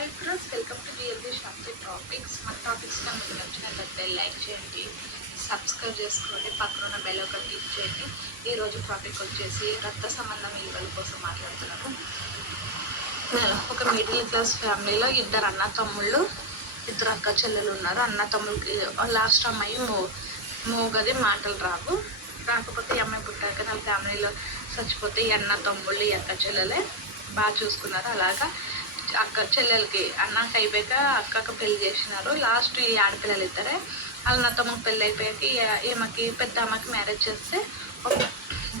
Hi friends, welcome to GLB Shopsy topics. మన topics కనుక మీకు నచ్చినట్లయితే లైక్ చేయండి, సబ్స్క్రైబ్ చేసుకోండి, పక్కన ఉన్న బెల్ ఒకటి క్లిక్ చేయండి. ఈరోజు టాపిక్ వచ్చేసి రక్త సంబంధం విలువల కోసం మాట్లాడుతున్నాము. ఒక మిడిల్ క్లాస్ ఫ్యామిలీలో ఇద్దరు అన్న తమ్ముళ్ళు, ఇద్దరు అక్క చెల్లెలు ఉన్నారు. అన్న తమ్ముళ్ళకి లాస్ట్ అమ్మాయి మోగది, మాటలు రాకపోతే ఈ అమ్మాయి పుట్టాక వాళ్ళ ఫ్యామిలీలో చచ్చిపోతే ఈ అన్న తమ్ముళ్ళు ఈ అక్క చెల్లెలే బాగా చూసుకున్నారు. అలాగా అక్క చెల్లెలకి అన్నకి అయిపోయాక అక్కకు పెళ్లి చేసినారు. లాస్ట్ ఈ ఆడపిల్లలు ఇద్దరే. వాళ్ళ తమ్ముడు పెళ్ళి అయిపోయాక ఈమెకి పెద్ద అమ్మకి మ్యారేజ్ చేస్తే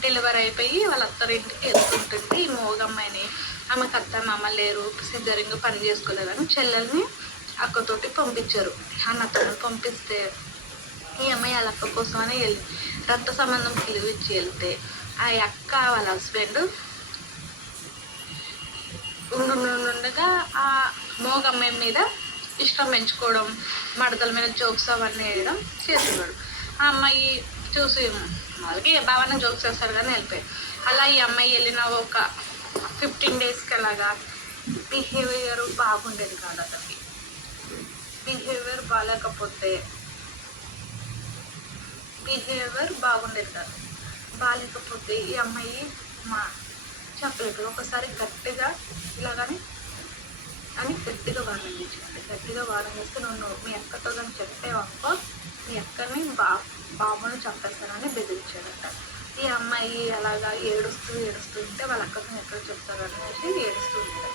డెలివరీ అయిపోయి వాళ్ళ అత్తరింటికి వెళ్తుంటుంది. ఈ మోగమ్మాయిని ఆమెకు అత్త మామ లేరు, సిద్ధరింగ్ పని చేసుకోలేదని చెల్లెల్ని అక్కతోటి పంపించారు. అన్న తమ్ముడు పంపిస్తే ఈ అమ్మాయి వాళ్ళ అక్క కోసమని వెళ్ళి రక్త సంబంధం పిలివిచ్చి వెళ్తే ఆ అక్క వాళ్ళ హస్బెండ్ ఉండగా ఆ మోగమ్మాయి మీద ఇష్టం పెంచుకోవడం, మడతల మీద జోక్స్ అవన్నీ వేయడం చేసేవాడు. ఆ అమ్మాయి చూసి వాళ్ళకి బాగానే జోక్స్ వేస్తారు కానీ వెళ్ళిపోయాయి. అలా ఈ అమ్మాయి వెళ్ళిన ఒక 15 డేస్కి అలాగా బిహేవియర్ బాగుండేది కాదు. అతనికి బిహేవియర్ బాగాలేకపోతే ఈ అమ్మాయి చెప్పలేదు. ఒకసారి గట్టిగా ఇలాగని గట్టిగా వారం చేసింది. గట్టిగా వారం చేస్తే నువ్వు మీ అక్కతో కానీ చెప్పేవనుకో మీ అక్కని బాబుని చంపేస్తానని బెదిరించాడట. ఈ అమ్మాయి అలాగా ఏడుస్తూ ఉంటే వాళ్ళ అక్కతో ఎక్కడ చెప్తారు అనేసి ఏడుస్తూ ఉంటాడు.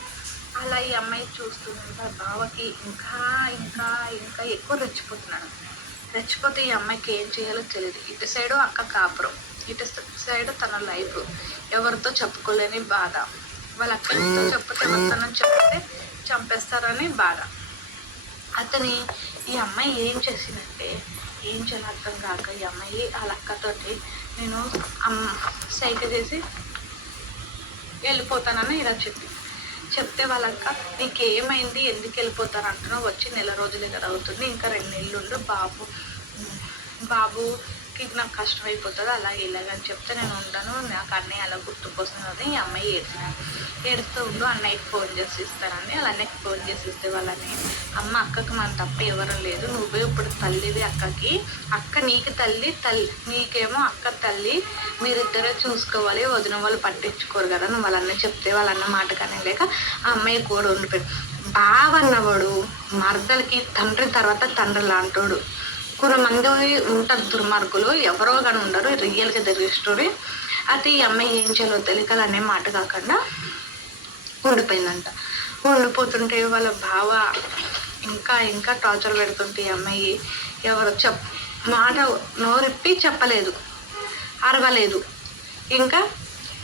అలా ఈ అమ్మాయి చూస్తుంటే బావకి ఇంకా ఇంకా ఇంకా ఎక్కువ రెచ్చిపోతే ఈ అమ్మాయికి ఏం చేయాలో తెలియదు. ఇటు సైడు అక్క కాపురం, ఇటు సైడ్ తన లైఫ్, ఎవరితో చెప్పుకోలేని బాధ. వాళ్ళ అక్కడితో చెప్తే ఎవరితో చెప్తే చంపేస్తారని బాధ. ఈ అమ్మాయి ఏం చేసిందంటే ఏం చేయాలి అర్థం కాక ఈ అమ్మాయి వాళ్ళ అక్కతోటి నేను సైకిల్ చేసి వెళ్ళిపోతానని ఇలా చెప్తే వాళ్ళక్క నీకేమైంది, ఎందుకు వెళ్ళిపోతాను అంటున్నావు, వచ్చి 1 నెల రోజులు కదా అవుతుంది, ఇంకా 2 నెలలు ఉండు, బాబుకి నాకు కష్టం అయిపోతుంది, అలా ఇలాగని చెప్తే నేను ఉండను, నాకు అన్నయ్య అలా గుర్తుకొస్తున్నది. ఈ అమ్మాయి ఏడుస్తూ ఉండు, అన్నయ్యకి ఫోన్ చేసి ఇస్తానని వాళ్ళ అన్నయ్యకి ఫోన్ చేసి ఇస్తే వాళ్ళని అమ్మ అక్కకి మన తప్ప ఎవరు లేదు, నువ్వే ఇప్పుడు తల్లివి, అక్క నీకు తల్లి, నీకేమో అక్క తల్లి, మీరిద్దరే చూసుకోవాలి, వదిన వాళ్ళు పట్టించుకోరు కదా, నువ్వు వాళ్ళన్న చెప్తే వాళ్ళన్న మాట కానీ లేక ఆ అమ్మాయి కూడా ఉండిపోయాడు. బావన్నవాడు మరదలకి తండ్రి తర్వాత తండ్రి లాంటోడు. కొంతమంది ఉంటారు దుర్మార్గులు, ఎవరో కానీ ఉండరు, రియల్గా జరిగే స్టోరీ. అయితే ఈ అమ్మాయి ఏం చేయాలో తెలియక అనే మాట కాకుండా ఉండిపోయిందంట. ఉండిపోతుంటే వాళ్ళ బావ ఇంకా ఇంకా టార్చర్ పెడుతుంటే ఈ అమ్మాయి ఎవరు మాట నోరిప్పి చెప్పలేదు, అరవలేదు. ఇంకా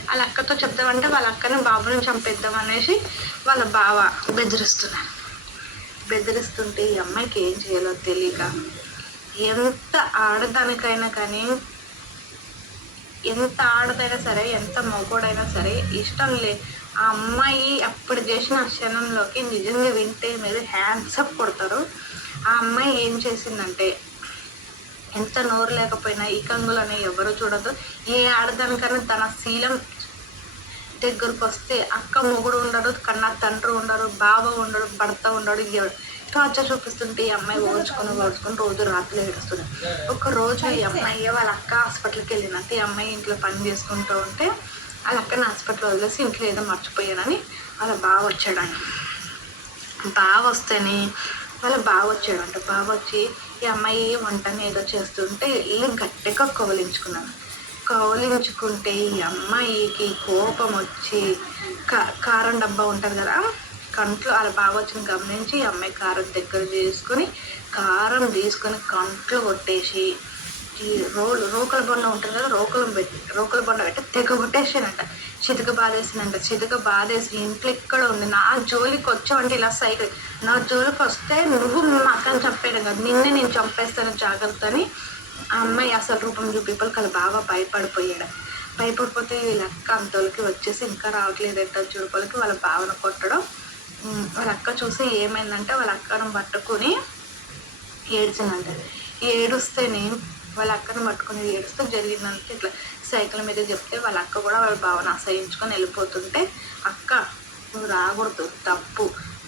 వాళ్ళ అక్కతో చెప్తామంటే వాళ్ళ అక్కని బాబుని చంపేద్దాం అనేసి వాళ్ళ బావ బెదిరిస్తుంటే ఈ అమ్మాయికి ఏం చేయాలో తెలియక ఎంత ఆడదానికైనా సరే, ఎంత మగోడైనా సరే ఇష్టం ఆ అమ్మాయి అప్పుడు చేసిన క్షణంలోకి నిజంగా వింటే మీద హ్యాండ్సప్ కొడతారు. ఆ అమ్మాయి ఏం చేసిందంటే ఎంత నోరు లేకపోయినా ఈ కంగులని ఎవరు చూడదు. ఏ ఆడదానికైనా తన శీలం దగ్గరకు వస్తే అక్క మొగుడు ఉండడు, కన్నా తండ్రి ఉండరు, బావ ఉండడు, భర్త ఉండడు, టార్చర్ చూపిస్తుంటే ఈ అమ్మాయి ఓడ్చుకొని రోజు రాత్రి ఏడుస్తుంది. ఒక రోజు ఈ అమ్మాయి వాళ్ళ అక్క హాస్పిటల్కి వెళ్ళినట్టు ఈ అమ్మాయి ఇంట్లో పని చేసుకుంటూ ఉంటే వాళ్ళ అక్కని హాస్పిటల్ వదిలేసి ఇంట్లో ఏదో మర్చిపోయాడని వాళ్ళ బావ వచ్చాడంట. బావ వచ్చి ఈ అమ్మాయి వంటని ఏదో చేస్తుంటే ఇల్లు గట్టిగా కౌలించుకుంటే ఈ అమ్మాయికి కోపం వచ్చి కారం డబ్బా ఉంటుంది కదా, కంట్లో వాళ్ళ బావ వచ్చిన గమనించి ఈ అమ్మాయి కారం దగ్గర కారం తీసుకొని కంట్లో కొట్టేసి ఈ రోకల బొండ ఉంటుంది కదా, రోకల బొండ పెట్టి తెగ కొట్టేసానంట. చితక బాధేసి ఇంట్లో ఇక్కడ ఉంది, నా జోలికి వచ్చావంటే ఇలా సైకిల్, నా జోలికి వస్తే నువ్వు మా అక్కని చంపేయడం కదా, నిన్నే నేను చంపేస్తాను జాగ్రత్త అని ఆ అమ్మాయి అసలు రూపం చూపిపలకి వాళ్ళ బాగా భయపడిపోతే వీళ్ళ అక్క అంతలోకి వచ్చేసి ఇంకా రావట్లేదంట చూడుపలకి వాళ్ళ బావను కొట్టడం. వాళ్ళ అక్క చూసి ఏమైందంటే వాళ్ళ అక్కను పట్టుకుని ఏడ్చిందంట. ఏడుస్తేనే వాళ్ళ అక్కను పట్టుకుని ఏడుస్తూ జరిగిందంటే ఇట్లా సైకిల్ మీద చెప్తే వాళ్ళ అక్క కూడా వాళ్ళ బావను అసహించుకొని వెళ్ళిపోతుంటే అక్క నువ్వు రాకూడదు, తప్పు,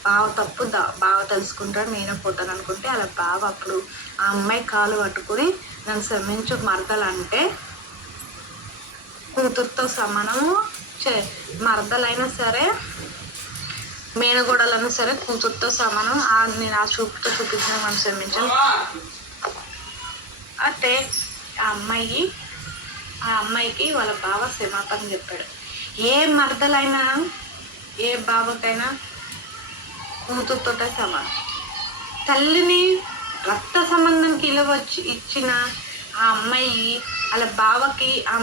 బావ తప్పు బావ తెలుసుకుంటాడు, నేనే పోతాను అనుకుంటే అలా బావ అప్పుడు ఆ అమ్మాయి కాలు పట్టుకుని నన్ను శ్రమించు మరదలంటే కూతురుతో సమానము. మరదలైనా సరే మేనగోడలైనా సరే కూతురుతో సమానం. నేను ఆ చూపుతో చూపించిన మనం శ్రమించాను. అంటే ఆ అమ్మాయికి వాళ్ళ బావ క్షమాపణ చెప్పాడు. ఏ మరదలైనా ఏ బావకైనా కూతురుతోటే సమానం. తల్లిని రక్త సంబంధంకి వచ్చి ఇచ్చిన ఆ అమ్మాయి వాళ్ళ బావకి ఆ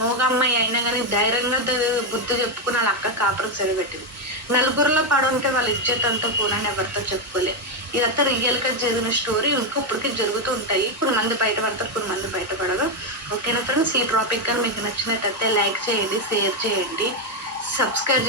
మోగ అమ్మాయి అయినా కానీ ధైర్యంగా బుద్ధి చెప్పుకుని వాళ్ళ అక్క కాపురం సరిపెట్టింది. నలుగురిలో పడుంటే వాళ్ళ ఇజ్జత్ అంతా పోనని ఎవరితో చెప్పుకోలే. ఇదంతా రియల్గా జరిగిన స్టోరీ. ఇంకొప్పటికీ జరుగుతూ ఉంటాయి. కొంతమంది బయటపడతారు, కొంతమంది బయటపడరు. ఓకేనా ఫ్రెండ్స్, ఈ టాపిక్ కానీ మీకు నచ్చినట్టయితే లైక్ చేయండి, షేర్ చేయండి, సబ్స్క్రైబ్